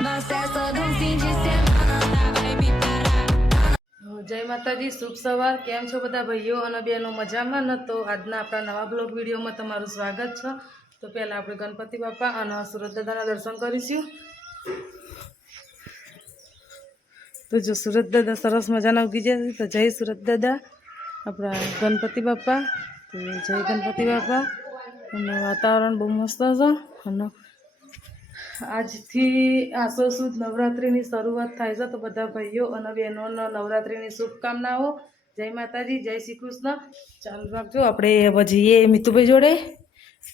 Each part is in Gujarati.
જય માતાજી, શુભ સવાર. કેમ છો બધા ભાઈઓ? અને બહેનો મજામાં ન તો આજના આપણા નવા બ્લોગ વિડીયોમાં તમારું સ્વાગત છે. તો પહેલાં આપણે ગણપતિ બાપા અને સુરત દાદાના દર્શન કરીશું. તો જો સુરત દાદા સરસ મજાના ઉગી જાય તો જય સુરત દાદા. આપણા ગણપતિ બાપા. તો જય ગણપતિ બાપા. અને વાતાવરણ બહુ મસ્ત છે. અને આજથી આસો સુદ નવરાત્રિની શરૂઆત થાય છે તો બધા ભાઈઓ અને બહેનોનો નવરાત્રિની શુભકામનાઓ. જય માતાજી જય શ્રી કૃષ્ણ. ચાલુ રાખજો આપણે હવે જઈએ મિતુભાઈ જોડે.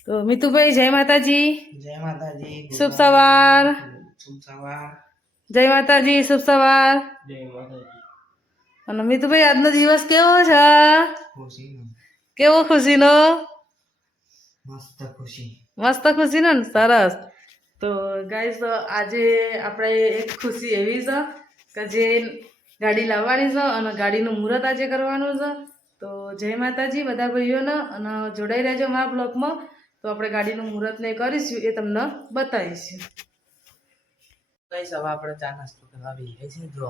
તો મિતુભાઈ જય માતાજી. જય માતાજી શુભ સવાર. શુભ સવાર. જય માતાજી શુભ સવાર. જય માતાજી. અને મિતુભાઈ આજનો દિવસ કેવો છે? કેવો ખુશીનો? મસ્ત ખુશી. મસ્ત ખુશીનો ને? સરસ. તો ગાઈસ આજે આપણે એક ખુશી એવી છે કે જે ગાડી લાવવાની છે અને ગાડીનું મુહૂર્ત આજે કરવાનું છે. તો જય માતાજી બધા ભાઈઓને અને જોડાઈ રહેજો મારા બ્લોગમાં. તો આપણે ગાડીનું મુહૂર્ત ને કરીશું એ તમને બતાવીશું. ગાઈઝ હવે આપણે ચા નાસ્તો કરવા બેસીએ છે જો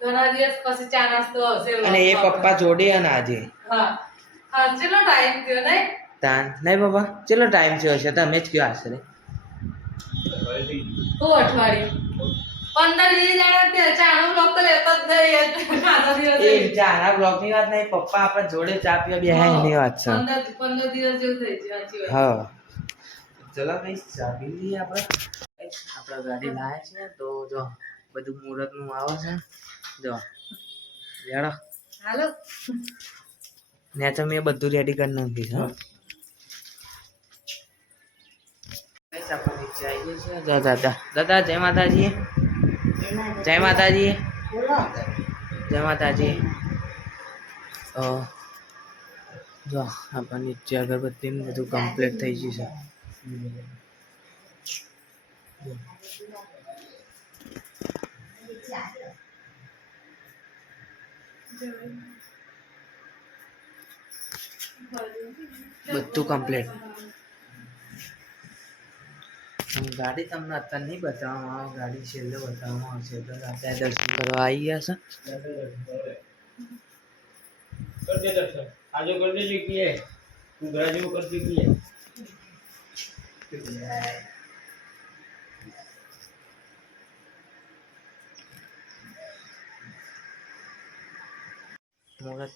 ઘણા દિવસ પછી ચા નાસ્તો હશે. અને એ પપ્પા જોડે અને આજે. હા. હા ચલો ટાઈમ થયો નહીં? તાન. નહીં બાબા ચેલો ટાઈમ થયો હશે તમે જ કયો આશરે. તું અઠવાડિયું. પંદર વીસ જણા ચાનો બ્લોક તો લેતો જ નહીં ચાના બ્લોગની વાત નહીં પપ્પા આપણે જોડે ચા પીવા બેહ્યા એની વાત છે. પંદર પંદર દિવસ જેવું થઈ ગયું હા. ચલો કઈ ચા પી લઈએ આપણે. આપણે ગાડી લાયા છે તો જો બધું મુહૂર્તનું આવે છે. જો લેડો હાલો. ને તો મેં બધું રેડી કરી નાખ્યું છે દાદા જય માતાજી. જય માતાજી. જય માતાજી. જો, આપણને નીચે અગરબત્તી બધું કમ્પ્લીટ થઈ ગયું છે. બધું કમ્પ્લીટ ગાડી તમને અત્યારે નહીં બતાવવામાં આવે. ગાડી છેલ્લે બતાવવામાં આવશે. તો અત્યારે દર્શન કરવા આવી ગયા છે.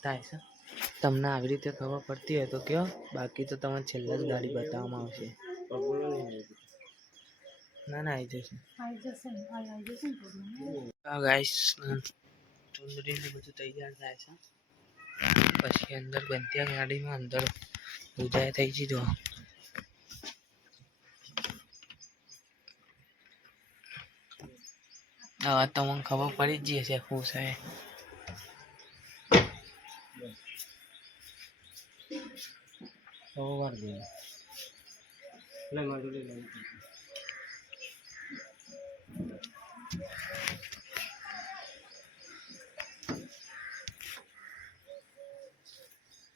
થાય છે. તમને આવી રીતે ખબર પડતી હોય તો કયો. બાકી તો તમને છેલ્લે જ ગાડી બતાવવામાં આવશે. ના ના આવી જશે. ગાઈસ ચુંદડીને બધું તૈયાર થાય છે. પછી અંદર બનતી ગાડીમાં અંદર પૂજા થઈ જતો હવે તો મને ખબર પડી જ જશે શું છે ખબર પડી ગઈ એટલે મારું લઈ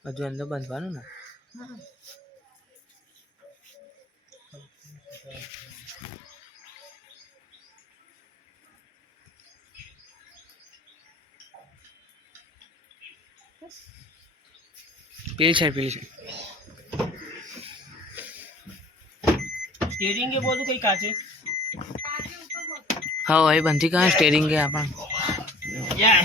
હજુ અંદર બાંધવાનું ને પેલી સાઈડ પેલી સાઈડ સ્ટેરિંગ એ બધું કઈ કાચે હા એ બંધી કાં સ્ટેરિંગ કે આપણ યા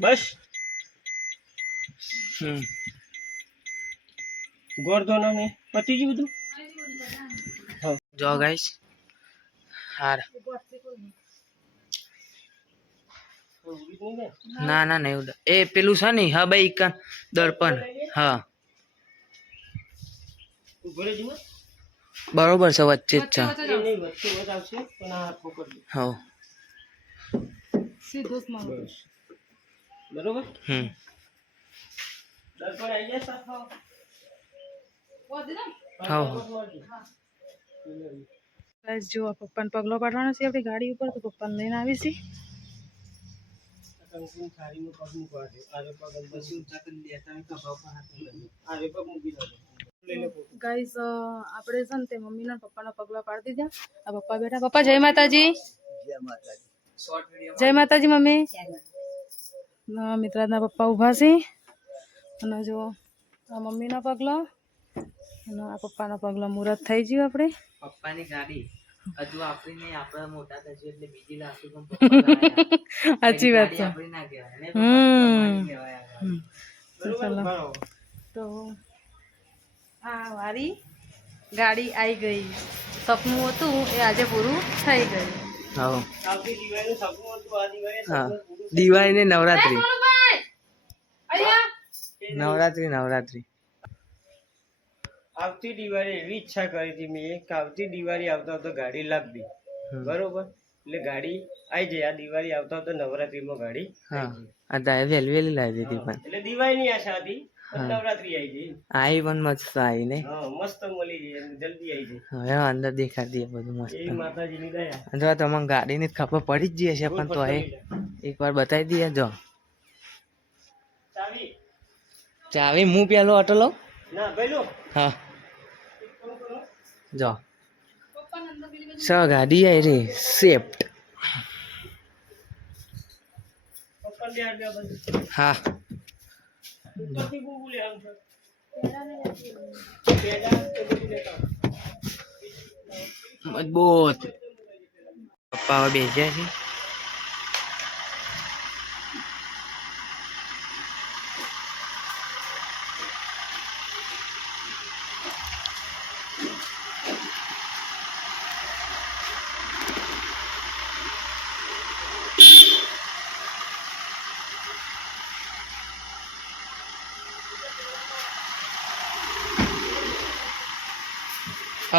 बस। गौर दोनों में पति जी बुध ना ना नहीं उधर। ए पेलू सा नहीं? हा भाई का दर्पण। हा। बराबर से वच्चे अच्छा हाँ। બરોબર? હમ. દર્પણ આવી ગયા સાફ ને હા હા. જો આ પપ્પાને પગલો પાડવાનો છે આપણી ગાડી ઉપર તો પપ્પાને લઈને આવી છે. ગાઈસ આપણે છે ને તે મમ્મીના ને પપ્પાના પગલા પાડી દીધા. આ પપ્પા બેઠા. પપ્પા જય માતાજી. જય માતાજી. મમ્મી. મિત્રાજના પપ્પા ઊભા છે. અને જો આ મમ્મીના પગલા. અને આ પપ્પાના પગલા મુહૂર્ત થઈ ગયું આપણે. પપ્પાની ગાડી. હજુ આપણી નહીં આપણે મોટા થશે એટલે બીજી લાવશું પણ પપ્પા સાચી વાત છે. આપણી ના કહેવાય. ને હમ. ચાલો. તો આ મારી ગાડી આવી ગઈ. સપનું હતું એ આજે પૂરું થઈ ગયું. હા. આવતી દિવાળીનું સપનું હતું આ દિવાળીએ હા. સપનું પૂરું દિવાળી ને નવરાત્રી. નવરાત્રી નવરાત્રી. આવતી દિવાળી એવી ઈચ્છા કરી હતી મેં કે આવતી દિવાળી આવતા આવતા ગાડી લાવવી. બરોબર? એટલે ગાડી આવી જાય આ દિવાળી આવતા આવતા નવરાત્રીમાં ગાડી હા. આ દાય વહેલી વહેલી લાવી દીધી પણ. એટલે દિવાળીની આશા હતી. નવરાત્રી આવી ગઈ. આવી પણ મસ્ત આવી ને. મસ્ત મળી ગઈ જલ્દી આવી હવે અંદર દેખાડી દે બધું મસ્ત. એ માતાજીની દયા. જો તમને ગાડીની જ ખબર પડી જ જશે પણ તો એ એકવાર બતાવી દઈએ જો. ચાવી. ચાવી હું પેલો ઓટો લઉં ના પેલું હા. જો. સ ગાડી આવી રહી સેફ્ટ હા. ઉપરથી બહુ બોલે આમ છે. મજબૂત. પપ્પા હવે બેસ્યા છે.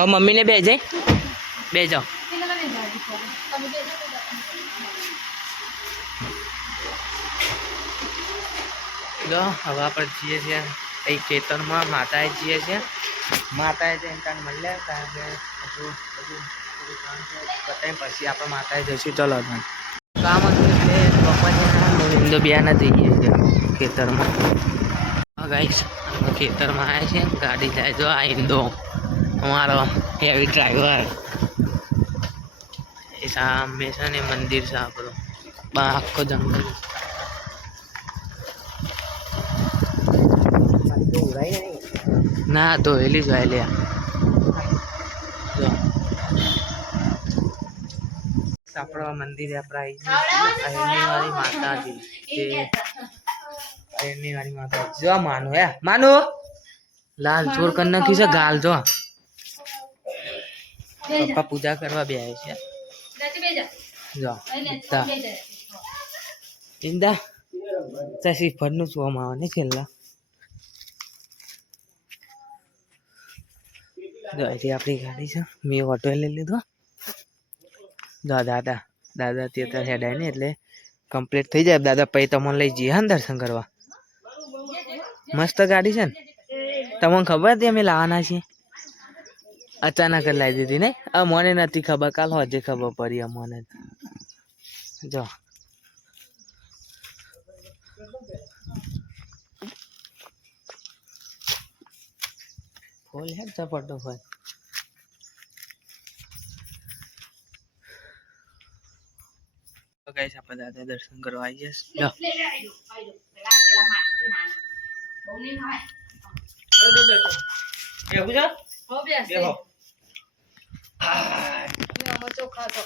હવે મમ્મીને બે જાય બે જાઓ જો, હવે આપણે જઈએ છીએ એ ખેતરમાં, માતાએ જઈએ છીએ. માતાએ જઈને ત્યાં મળીએ કારણ કે હજુ બધું છે પતાવી પછી આપણે માતાએ જઈશું. ચલો કામ હતું એટલે પપ્પા ઇન્દો બિયાના જઈએ છીએ ખેતરમાં. અમે ખેતરમાં આવ્યા છીએ ગાડી જાય, જો, આ ઇન્દો અમારો હેવી ડ્રાઈવર. એ સામે છે ને મંદિર છે આપણું. બા, આખો જંગલ. ના તો એલી જ. હોય આપણા મંદિરે આપણા વાળી માતાજી. જે અરણ્ય વાળી માતાજી. જો, માનું, હે. માનું. લાલ ચોર કર નાખી છે, ગાલ, જો. પપ્પા પૂજા કરવા બે આવે છે. જો ચિંતા ઇંદા ફરનું જોવામાં આવે ને છેલ્લા. જો અહીંથી આપણી ગાડી છે. મેં ઓટો લઈ લીધો. જો દાદા દાદા તે ત્યાં હેડાય ને એટલે કમ્પ્લીટ થઈ જાય. દાદા પછી તમને લઈ જઈએ હા ને દર્શન કરવા. મસ્ત ગાડી છે ને. તમને ખબર હતી અમે લાવવાના છીએ? અચાનક જ લાવી દીધી ને? આ મને નથી ખબર. કાલ હોજે ખબર પડી મને. જો. ફૂલ હે ચપટો હોય ગાઈસ આપણે દાદા દર્શન કરવા આવી જશે લો એવું છે બેહો.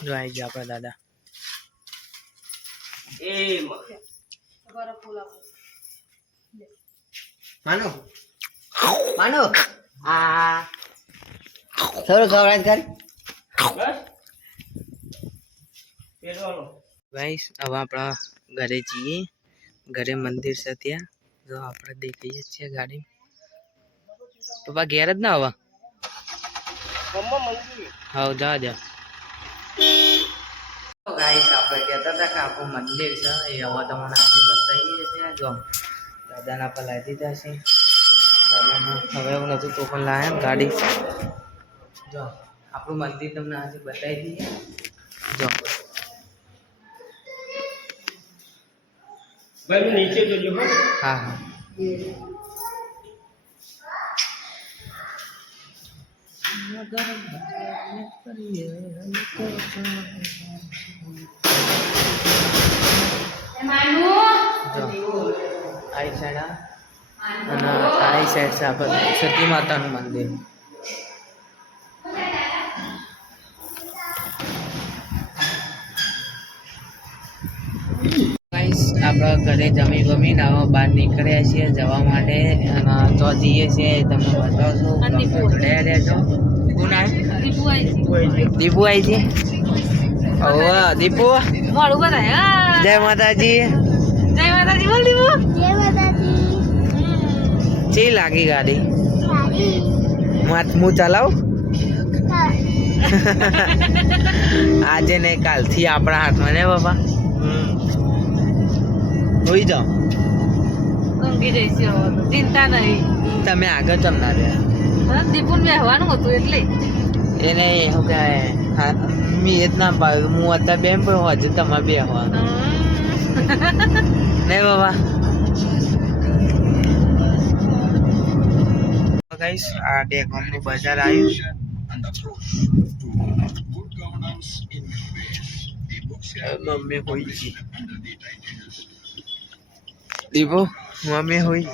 જો આવી ગયા આપણા દાદા. એ માનો. માનો. આ. થોડું ખવડાવ કર. ગાઈસ હવે આપણા ઘરે જઈએ. ઘરે મંદિર છે ત્યાં. જો આપણે દેખીએ જ છીએ ગાડી. પપ્પા ઘેર જ ના હવે હા જવા દો. ગાઈસ આપણે. કહેતા હતા કે આપણું મંદિર છે એ હવે તમને આજે બતાવીએ છીએ જો દાદાના પર લાવી દીધા છે. દાદાના હવે એવું નથી તો પણ લાયા ગાડી. જો આપણું મંદિર તમને આજે બતાવી દઈએ. જો નીચે જોજો હા હા. આઈ સતી માતાનું મંદિર. આપણા ઘરે જમી બમીને હવે બહાર નીકળ્યા છીએ, જવા માટે અને તો જઈએ છીએ તમે તમને બતાવશું જોડ્યા રહેજો. દીપુ આવી છે? હવે દીપુ. મોડું બતાય જય માતાજી. જય માતાજી બોલ દીપુ. ચી લાગી ગાડી? માત હું ચલાવ? આજે ને કાલથી આપણા હાથમાં ને બાપા? હોઈ જાઓ. ઊંઘી જઈશું. ચિંતા નહીં. તમે આગળ ચમના રહ્યા દીપુને બેહવાનું હતું એટલે. એને શું કહેવાય મેં એ જ ના પાડ્યું. હું અત્યારે બેન પણ હજુ તમારે બે હોવા નહીં બાબા? ગાઈસ આ બે ગામનું બજાર આવ્યું મમ્મી હોય ગઈ. દીપો મમ્મી હોય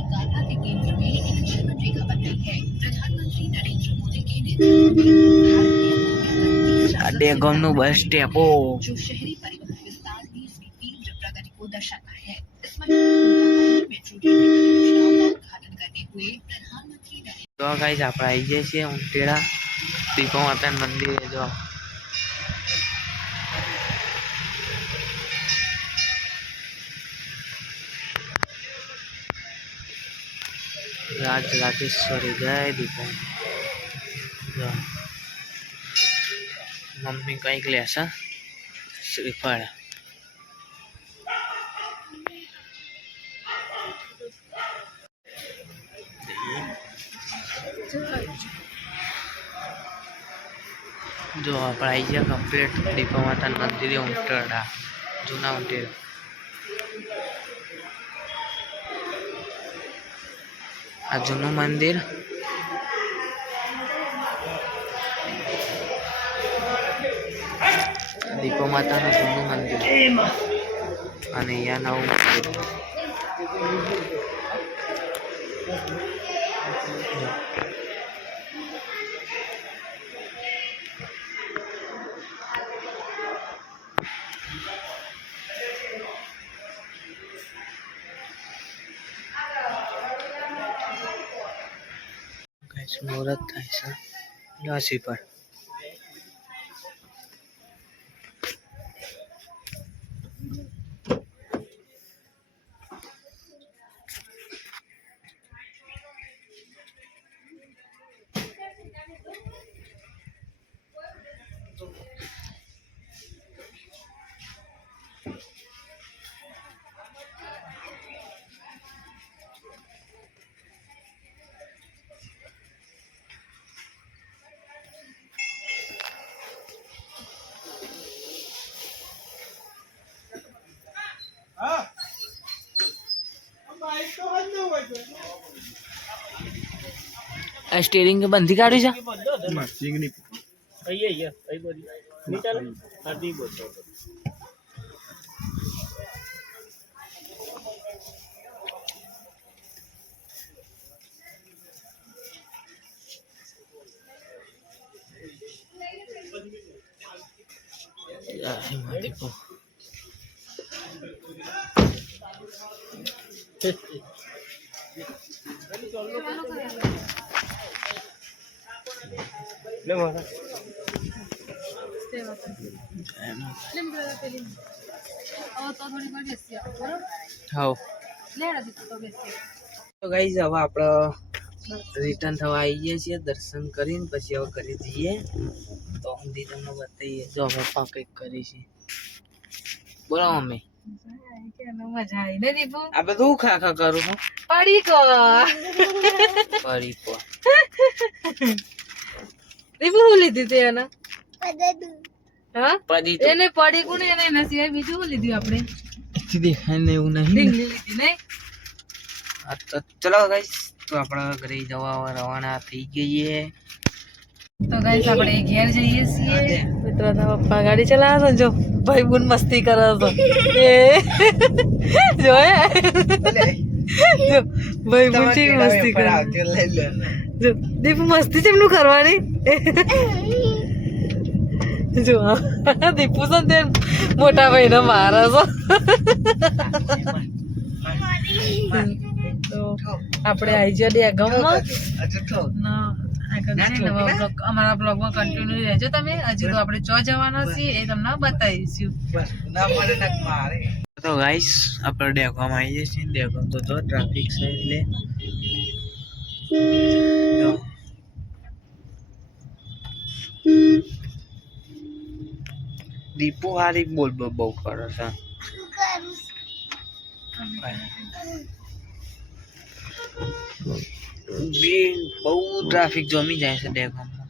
જો ડેગામનું બસ સ્ટેપો તો ગાઈઝ આપણે આવી જઈએ છીએ ઉંટેડા દીપો માતાના મંદિરે જો. રાજ રાજેશ્વરી જય દીપો જો મમ્મી કંઈક લેશે શ્રીફળ જો આપણે આવી ગયા કમ્પ્લીટ દીપા માતા મંદિરે ઉંટરડા જૂના ઉંટેર આ જૂનું મંદિર. દીપો માતાનું જૂનું મંદિર. અને અહીંયા નવું મંદિર. ગાઈસ મુહૂર્ત થાય છે. પર. આ સ્ટેરિંગ બંધી કાઢ્યું છે બંધ હતો ને સિંગની અહીંયા અહીંયા અહીં બધી નહીં ચાલે હા દી બોલ જય મા દીપો લે મારા હવ તો ગાઈઝ હવે આપણે રિટર્ન થવા આવી ગયા છીએ દર્શન કરીને પછી હવે કરી જઈએ. તો ઊંધી તમને બતાવીએ જો અમે પણ કંઈક કરી છે બોલો મમ્મી. મજા આવી ને દીપુ આ ખા ખા કરું છું? પડી કો પડી કો દીપુ હું લીધી હતી એને? હા? એને પડી કોને એને એના સિવાય બીજું શું લીધું આપણે? દેખાય ને એવું નહીં લીધી નહીં? હા તો ચલો ગાઈસ તો આપણે ઘરે જવા રવાના થઈ ગઈએ. તો ગાઈસ આપણે ઘેર જઈએ છીએ. પપ્પા ગાડી ચલાવે છે જો? ભાઈ બુન મસ્તી કરે છે. એ. જો ભાઈ બુન મસ્તી કરે. જો દીપ મસ્તી એમનું કરવાની? જો દીપુ છે તે મોટા ભાઈને મારે છે. તો આપણે આવી જઈએ ડેગમમાં ના, અમારા છે નવા બ્લોગ અમારા બ્લોગમાં કન્ટિન્યુ રહેજો તમે. હજી તો આપણે ચો જવાના છીએ એ તમને બતાવીશું. તો ગાઈસ આપણે ડેગોમાં આવી જઈએ છીએ. ડેકોમ તો જો ટ્રાફિક છે એટલે. દીપુ હારી બોલ બહુ કરે છે. બહુ ટ્રાફિક જમી જાય છે ડેકોમાં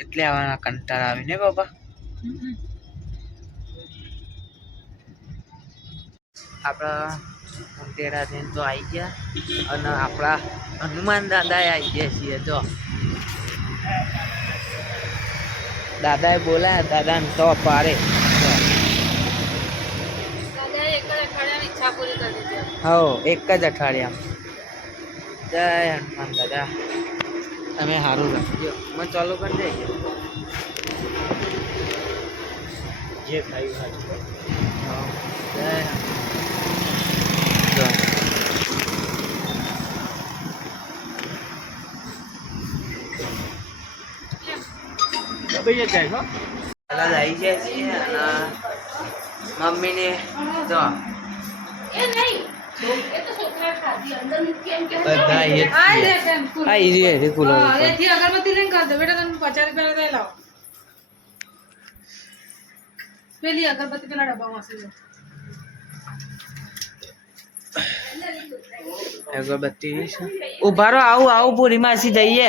એટલે આવવાના કંટાળ આવીને બાબા આપણા ઉંટેડા થઈને તો આવી ગયા. અને આપણા હનુમાન દાદા આવી ગયા છીએ જો. દાદાએ બોલાયા દાદાને તો પારે હો એક જ અઠવાડિયામાં. જય હનુમાન દાદા. તમે સારું રાખજો. મને ચાલુ કરી દે. જે ખાયું. હો, જય જો. દબાઈ જાય છો કલર આવી જાય છે અને મમ્મીને જો બધા એ જ છીએ. અગરબત્તી છે ઊભા રહો આવું આવું પૂરી માસી જઈએ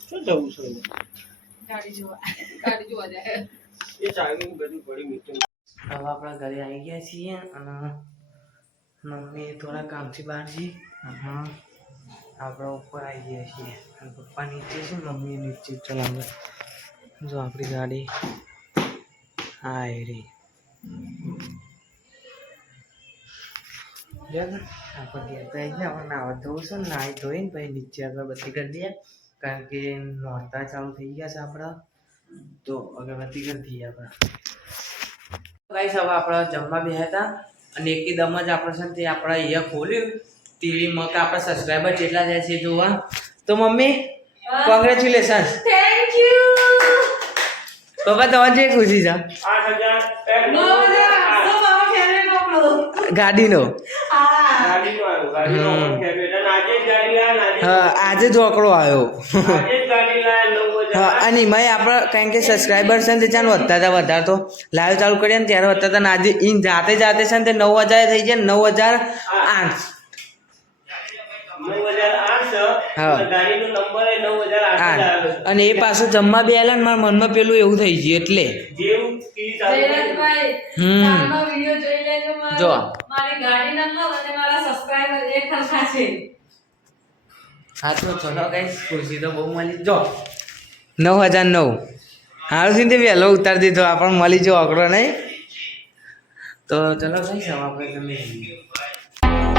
શું જવું છે? ગાડી જોવા. ગાડી જોવા જાય. એ ચાવી બધું પડી મીઠું હવે આપણા ઘરે આવી ગયા છીએ અને મમ્મી થોડા કામથી બહાર છે. હા આપણે ઉપર આવી ગયા છીએ. અને પપ્પા નીચે છે મમ્મી નીચે ચલાવે. જો આપણી ગાડી. હા એ રહી આપણે ઘેર તો આવી ગયા આપણે નાવા ધોવું છે ને નાહી ધોઈને પછી નીચે અગરબત્તી કરી દઈએ. કારણ કે નોરતા ચાલુ થઈ ગયા છે આપણા. તો અગરબત્તી કરી દઈએ આપણે. ગાઈસ હવે આપણે જમવા બેહ્યા હતા અને એકદમ જ આપણે છે ને તે આપણે અહીંયા ખોલ્યું. ટીવીમાં કે આપણા સબસ્ક્રાઈબર કેટલા જાય છે જોવા. તો મમ્મી કોંગ્રેચ્યુલેશન થેન્ક યુ પપ્પા તમારે જે ખુશી છે? ગાડીનો. હા આજે જ ઓકળો આવ્યો. હા અને એમાંય આપણે કારણ કે સબસ્ક્રાઈબર છે ને તે ચાલ વધતા હતા વધારે તો લાઈવ ચાલુ કરીએ ને ત્યારે વધતા હતા ને આજે ઇન જાતે જાતે છે ને તે નવ હજાર થઈ જાય નવ હજાર આઠ નવ હજાર આઠ છે. હા. અને એ પાછું જમવા બે ને મારા મનમાં પેલું એવું થઈ ગયું એટલે. હમ. કાલનો વિડિયો જોઈ લેજો મારો. જો. સરખા છે. હા તો ચલો કઈ ખુશી તો બહુ મળી. જો. નવ હજાર નવ. હારું તે વહેલો ઉતારી દીધો આપણને મળી જો અઘરો નહીં. તો ચલો કઈ આપણે તમે